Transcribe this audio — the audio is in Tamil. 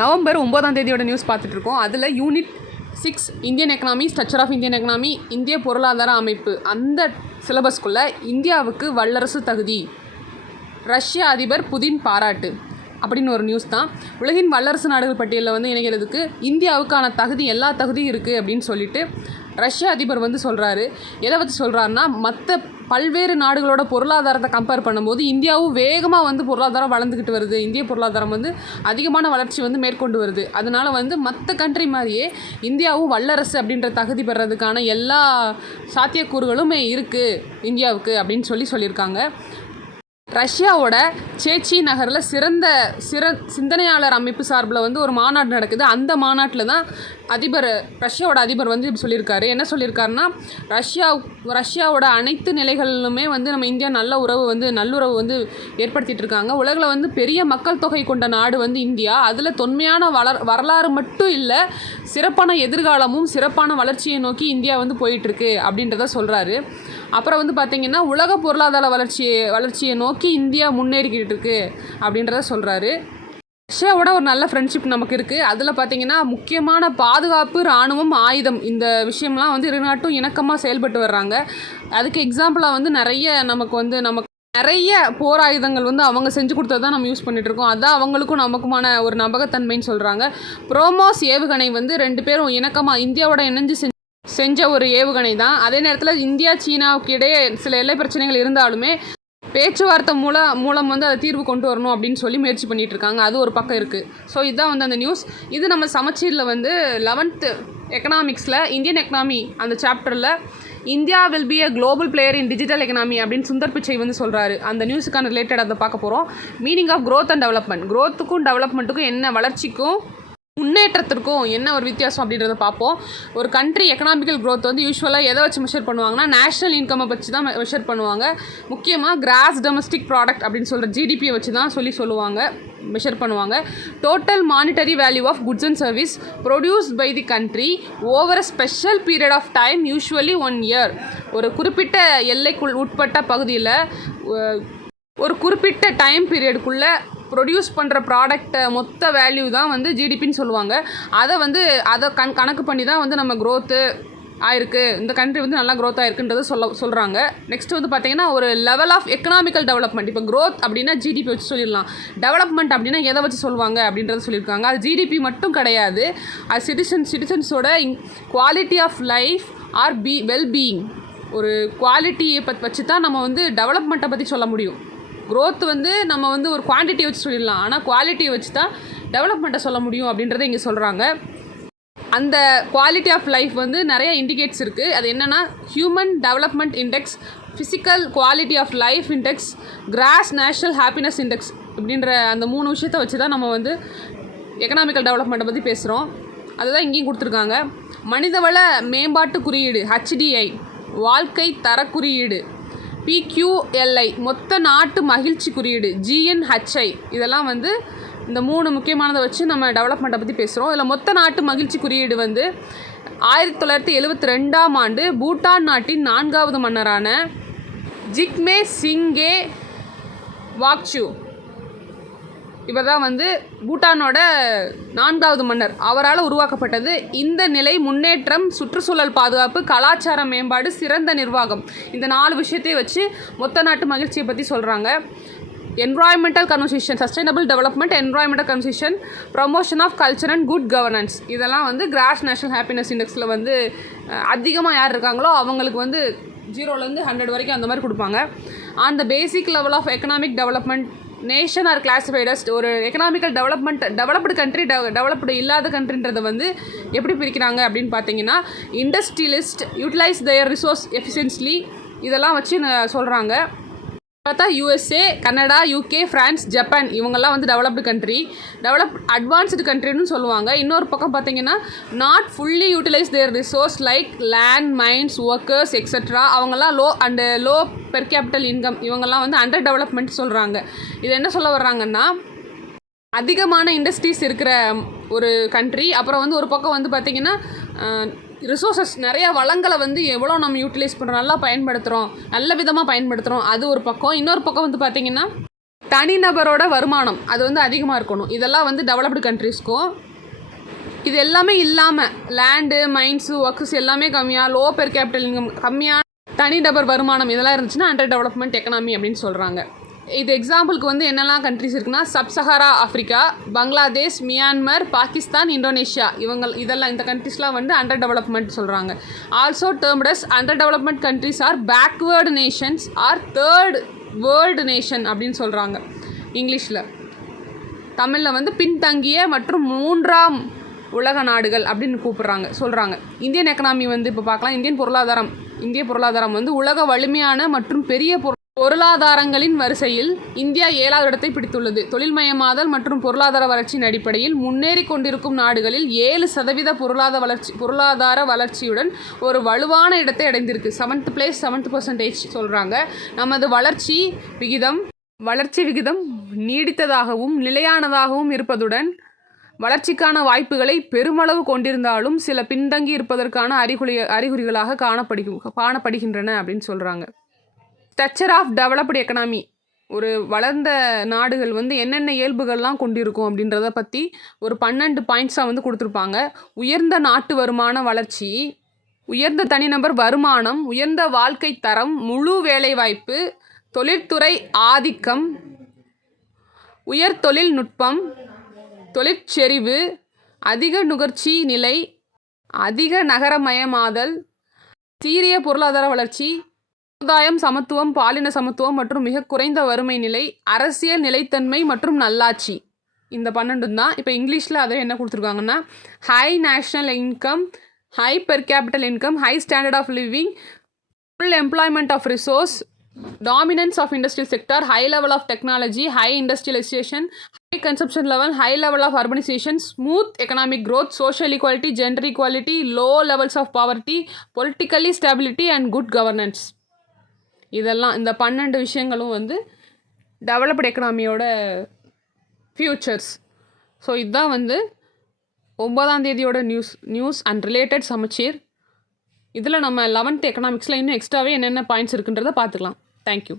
நவம்பர் 9ஆம் தேதியோட நியூஸ் பார்த்துட்ருக்கோம். அதில் unit 6 Indian economy, structure of Indian economy, இந்திய பொருளாதார அமைப்பு, அந்த சிலபஸ்க்குள்ளே இந்தியாவுக்கு வல்லரசு தகுதி, ரஷ்ய அதிபர் புதின் பாராட்டு அப்படின்னு ஒரு நியூஸ் தான். உலகின் வல்லரசு நாடுகள் பட்டியலில் இணைகிறதுக்கு இந்தியாவுக்கான தகுதி, எல்லா தகுதியும் இருக்குது அப்படின்னு சொல்லிட்டு ரஷ்ய அதிபர் சொல்கிறாரு. எதை வச்சு சொல்கிறாருன்னா, மற்ற பல்வேறு நாடுகளோட பொருளாதாரத்தை கம்பேர் பண்ணும்போது இந்தியாவும் வேகமாக பொருளாதாரம் வளர்ந்துக்கிட்டு வருது. இந்திய பொருளாதாரம் அதிகமான வளர்ச்சி மேற்கொண்டு வருது. அதனால் மற்ற கண்ட்ரி மாதிரியே இந்தியாவும் வல்லரசு அப்படின்ற தகுதி பெறதுக்கான எல்லா சாத்தியக்கூறுகளும் இருக்குது இந்தியாவுக்கு அப்படின்னு சொல்லியிருக்காங்க. ரஷ்யாவோட சேச்சி நகரில் சிந்தனையாளர் அமைப்பு சார்பில் ஒரு மாநாடு நடக்குது. அந்த மாநாட்டில் தான் ரஷ்யாவோட அதிபர் இப்படி சொல்லியிருக்காரு. என்ன சொல்லியிருக்காருன்னா, ரஷ்யாவோட அனைத்து நிலைகளிலுமே நம்ம இந்தியா நல்லுறவு ஏற்படுத்திகிட்டு இருக்காங்க. உலகில் பெரிய மக்கள் தொகை கொண்ட நாடு இந்தியா. அதில் தொன்மையான வரலாறு மட்டும் இல்லை, சிறப்பான எதிர்காலமும் சிறப்பான வளர்ச்சியை நோக்கி இந்தியா போயிட்டுருக்கு அப்படின்றத சொல்கிறாரு. அப்புறம் பார்த்திங்கன்னா, உலக பொருளாதார வளர்ச்சியை நோக்கி இந்தியா முன்னேறிக்கிட்டு இருக்கு அப்படின்றத சொல்கிறாரு. ரஷ்யாவோட ஒரு நல்ல ஃப்ரெண்ட்ஷிப் நமக்கு இருக்குது. அதில் பார்த்திங்கன்னா, முக்கியமான பாதுகாப்பு, இராணுவம், ஆயுதம், இந்த விஷயம்லாம் இரு நாட்டும் இணக்கமாக செயல்பட்டு வர்றாங்க. அதுக்கு எக்ஸாம்பிளாக நமக்கு நிறைய போர் ஆயுதங்கள் அவங்க செஞ்சு கொடுத்தது தான் நம்ம யூஸ் பண்ணிகிட்ருக்கோம். அதுதான் அவங்களுக்கும் நமக்குமான ஒரு நம்பகத்தன்மைன்னு சொல்கிறாங்க. புரோமோஸ் ஏவுகணை 2 பேரும் இணக்கமாக இந்தியாவோட இணைஞ்சு செஞ்ச ஒரு ஏவுகணை தான். அதே நேரத்தில் இந்தியா சீனாவுக்கு இடையே சில எல்லை பிரச்சனைகள் இருந்தாலுமே பேச்சுவார்த்தை மூலம் அதை தீர்வு கொண்டு வரணும் அப்படின்னு முயற்சி பண்ணிகிட்டு இருக்காங்க. அது ஒரு பக்கம் இருக்குது. ஸோ இதுதான் அந்த நியூஸ். இது நம்ம சமச்சீரில் 11th எக்கனாமிக்ஸில் இந்தியன் எக்கனாமி அந்த சாப்டரில் India will be a global player in digital economy அப்படின்னு சுந்தர் பிச்சை சொல்கிறாரு. அந்த நியூஸுக்கான ரிலேட்டட் அதை பார்க்க போகிறோம். Meaning of growth and development, growthக்கும் டெவலப்மெண்ட்டுக்கும் என்ன, வளர்ச்சிக்கும் முன்னேற்றத்திற்கும் என்ன ஒரு வித்தியாசம் அப்படின்றத பார்ப்போம். ஒரு கண்ட்ரி எக்கனாமிக்கல் க்ரோத் யூஸ்வலாக எதை வச்சு மெஷர் பண்ணுவாங்கன்னா, நேஷ்னல் இன்கம்மை வச்சு தான் மெஷர் பண்ணுவாங்க. முக்கியமாக கிராஸ் டொமஸ்டிக் ப்ராடக்ட் அப்படின்னு சொல்கிற ஜிடிபியை வச்சு தான் சொல்லுவாங்க, மெஷர் பண்ணுவாங்க. Total monetary value of goods and services produced by the country over a special period of time, usually 1 year. ஒரு குறிப்பிட்ட எல்லைக்குள் உட்பட்ட பகுதியில் ஒரு குறிப்பிட்ட டைம் பீரியடுக்குள்ளே ப்ரொடியூஸ் பண்ணுற ப்ராடக்டை மொத்த வேல்யூ தான் ஜிடிபின்னு சொல்லுவாங்க. அதை கணக்கு பண்ணி தான் நம்ம க்ரோத்து ஆயிருக்கு, இந்த கண்ட்ரி நல்லா க்ரோத் ஆயிருக்குன்றது சொல்கிறாங்க. நெக்ஸ்ட் பார்த்திங்கன்னா, ஒரு லெவல் ஆஃப் எக்கனாமிக்கல் டெவலப்மெண்ட். இப்போ க்ரோத் அப்படின்னா ஜிடிபி வச்சு சொல்லிடலாம், டெவலப்மெண்ட் அப்படின்னா எதை வச்சு சொல்லுவாங்க அப்படின்றத சொல்லியிருக்காங்க. அது ஜிடிபி மட்டும் கிடையாது, அது சிட்டிசன்ஸோட quality of life or wellbeing, ஒரு குவாலிட்டியை வச்சு தான் நம்ம டெவலப்மெண்ட்டை பற்றி சொல்ல முடியும். க்ரோத் நம்ம ஒரு குவான்டிட்டியை வச்சு சொல்லிடலாம், ஆனால் குவாலிட்டியை வச்சு தான் டெவலப்மெண்ட்டை சொல்ல முடியும் அப்படின்றத இங்கே சொல்கிறாங்க. அந்த குவாலிட்டி ஆஃப் லைஃப் நிறைய இண்டிகேட்ஸ் இருக்குது. அது என்னென்னா, human development index, physical quality of life index, gross national happiness index அப்படின்ற அந்த 3 விஷயத்தை வச்சு தான் நம்ம எக்கனாமிக்கல் டெவலப்மெண்ட்டை பற்றி பேசுகிறோம். அதுதான் இங்கேயும் கொடுத்துருக்காங்க. மனிதவள மேம்பாட்டு குறியீடு HDI, வாழ்க்கை தர குறியீடு PQLI, மொத்த நாட்டு மகிழ்ச்சி குறியீடு GNHI, இதெல்லாம் இந்த 3 முக்கியமானதை வச்சு நம்ம டெவலப்மெண்ட்டை பற்றி பேசுகிறோம். இதில் மொத்த நாட்டு மகிழ்ச்சி குறியீடு 1972ஆம் ஆண்டு பூட்டான் நாட்டின் 4வது மன்னரான ஜிக்மே சிங்கே வாக்சு, இவர் தான் பூட்டானோட 4வது மன்னர், அவரால் உருவாக்கப்பட்டது. இந்த நிலை முன்னேற்றம், சுற்றுச்சூழல் பாதுகாப்பு, கலாச்சார மேம்பாடு, சிறந்த நிர்வாகம், இந்த 4 விஷயத்தையும் வச்சு மொத்த நாட்டு மகிழ்ச்சியை பற்றி சொல்கிறாங்க. Environmental conversation, sustainable development, environmental conversation, promotion of culture and good governance, இதெல்லாம் கிராஸ் நேஷனல் ஹாப்பினஸ் இண்டெக்ஸில் அதிகமாக யார் இருக்காங்களோ அவங்களுக்கு 0லேருந்து 100 வரைக்கும் அந்த மாதிரி கொடுப்பாங்க. On the basic level of economic development, nation are classified as ஒரு எக்கனாமிக்கல் டெவலப்டு கண்ட்ரி, டெவலப்டு இல்லாத கண்ட்ரின்றதை எப்படி பிரிக்கிறாங்க அப்படின்னு பார்த்தீங்கன்னா, industrialist, utilize their resource efficiently, இதெல்லாம் வச்சு சொல்கிறாங்க. பார்த்தா USA, Canada, UK, France, Japan, இவங்கெல்லாம் டெவலப்டு கண்ட்ரி, அட்வான்ஸ்டு கண்ட்ரின்னு சொல்லுவாங்க. இன்னொரு பக்கம் பார்த்தீங்கன்னா, not fully utilize their resource like land, mines, workers extra, அவங்கெல்லாம் லோ பெர் கேபிட்டல் இன்கம், இவங்கெல்லாம் அண்டர் டெவலப்மெண்ட் சொல்கிறாங்க. இது என்ன சொல்ல வர்றாங்கன்னா, அதிகமான இண்டஸ்ட்ரீஸ் இருக்கிற ஒரு கண்ட்ரி, அப்புறம் ஒரு பக்கம் பார்த்திங்கன்னா ரிசோர்ஸஸ், நிறைய வளங்களை எவ்வளோ நம்ம யூட்டிலைஸ் பண்ணுறோம், நல்லா பயன்படுத்துகிறோம், நல்ல விதமாக பயன்படுத்துகிறோம், அது ஒரு பக்கம். இன்னொரு பக்கம் பார்த்திங்கன்னா தனிநபரோட வருமானம் அது வந்து அதிகமாக இருக்கணும். இதெல்லாம் வந்து டெவலப்டு கண்ட்ரீஸ்க்கும். இது எல்லாமே இல்லாமல் லேண்டு, மைன்ஸு, ஒர்க்ஸ் எல்லாமே கம்மியாக, லோ பெர் கேபிட்டல் இன்கம் கம்மியான தனிநபர் வருமானம் இதெல்லாம் இருந்துச்சுன்னா அண்டர் டெவலப்மெண்ட் எக்கனாமி அப்படின்னு சொல்கிறாங்க. இது எக்ஸாம்பிளுக்கு வந்து என்னெல்லாம் கண்ட்ரிஸ் இருக்குன்னா, sub Sahara Africa, Bangladesh, Myanmar, Pakistan, Indonesia, இதெல்லாம் இந்த கண்ட்ரிஸ்லாம் வந்து அண்டர் டெவலப்மெண்ட் சொல்கிறாங்க. Also termed as under development countries or backward nations or third world nation அப்படின்னு சொல்கிறாங்க இங்கிலீஷில். தமிழில் வந்து பின்தங்கிய மற்றும் மூன்றாம் உலக நாடுகள் அப்படின்னு சொல்கிறாங்க. இந்தியன் எக்கனாமி வந்து இப்போ பார்க்கலாம். இந்திய பொருளாதாரம் வந்து உலக வலிமையான மற்றும் பெரிய பொருளாதாரங்களின் வரிசையில் இந்தியா 7வது இடத்தை பிடித்துள்ளது. தொழில்மயமாதல் மற்றும் பொருளாதார வளர்ச்சியின் அடிப்படையில் முன்னேறி கொண்டிருக்கும் நாடுகளில் 7% பொருளாதார வளர்ச்சியுடன் ஒரு வலுவான இடத்தை அடைந்திருக்கு. 7th place 7% சொல்கிறாங்க. நமது வளர்ச்சி விகிதம் நீடித்ததாகவும் நிலையானதாகவும் இருப்பதுடன் வளர்ச்சிக்கான வாய்ப்புகளை பெருமளவு கொண்டிருந்தாலும் சில பின்தங்கி இருப்பதற்கான அறிகுறிகளாக காணப்படுகின்றன அப்படின்னு சொல்கிறாங்க. ஸ்ட்ரக்சர் ஆஃப் டெவலப்டு எக்கனாமி, ஒரு வளர்ந்த நாடுகள் வந்து என்னென்ன இயல்புகள்லாம் கொண்டிருக்கும் அப்படின்றத பற்றி ஒரு 12 பாயிண்ட்ஸாக வந்து கொடுத்துருப்பாங்க. உயர்ந்த நாட்டு வருமான வளர்ச்சி, உயர்ந்த தனிநபர் வருமானம், உயர்ந்த வாழ்க்கை தரம், முழு வேலைவாய்ப்பு, தொழிற்துறை ஆதிக்கம், உயர் தொழில்நுட்பம், தொழிற்செறிவு, அதிக நுகர்ச்சி நிலை, அதிக நகரமயமாதல், சீரிய பொருளாதார வளர்ச்சி, சமுதாயம், சமத்துவம், பாலின சமத்துவம் மற்றும் மிக குறைந்த வறுமை நிலை, அரசியல் நிலைத்தன்மை மற்றும் நல்லாட்சி. இந்த 12 தான். இப்போ இங்கிலீஷில் அதை என்ன கொடுத்துருக்காங்கன்னா, high national income, high per capital income, high standard of living, full employment of resource, dominance of industrial sector, high level of technology, high industrialization, high consumption level, high level of urbanization, smooth economic growth, social equality, gender equality, low levels of poverty, politically stability and good governance. இதெல்லாம் இந்த 12 விஷயங்களும் வந்து டெவலப்டு எக்கனாமியோட ஃபியூச்சர்ஸ். ஸோ இதுதான் வந்து 9ஆம் தேதியோட நியூஸ் அண்ட் ரிலேட்டட் சமச்சீர். இதில் நம்ம 11th எக்கனாமிக்ஸில் இன்னும் எக்ஸ்ட்ராவே என்னென்ன பாயிண்ட்ஸ் இருக்குன்றதை பார்த்துக்கலாம். தேங்க்யூ.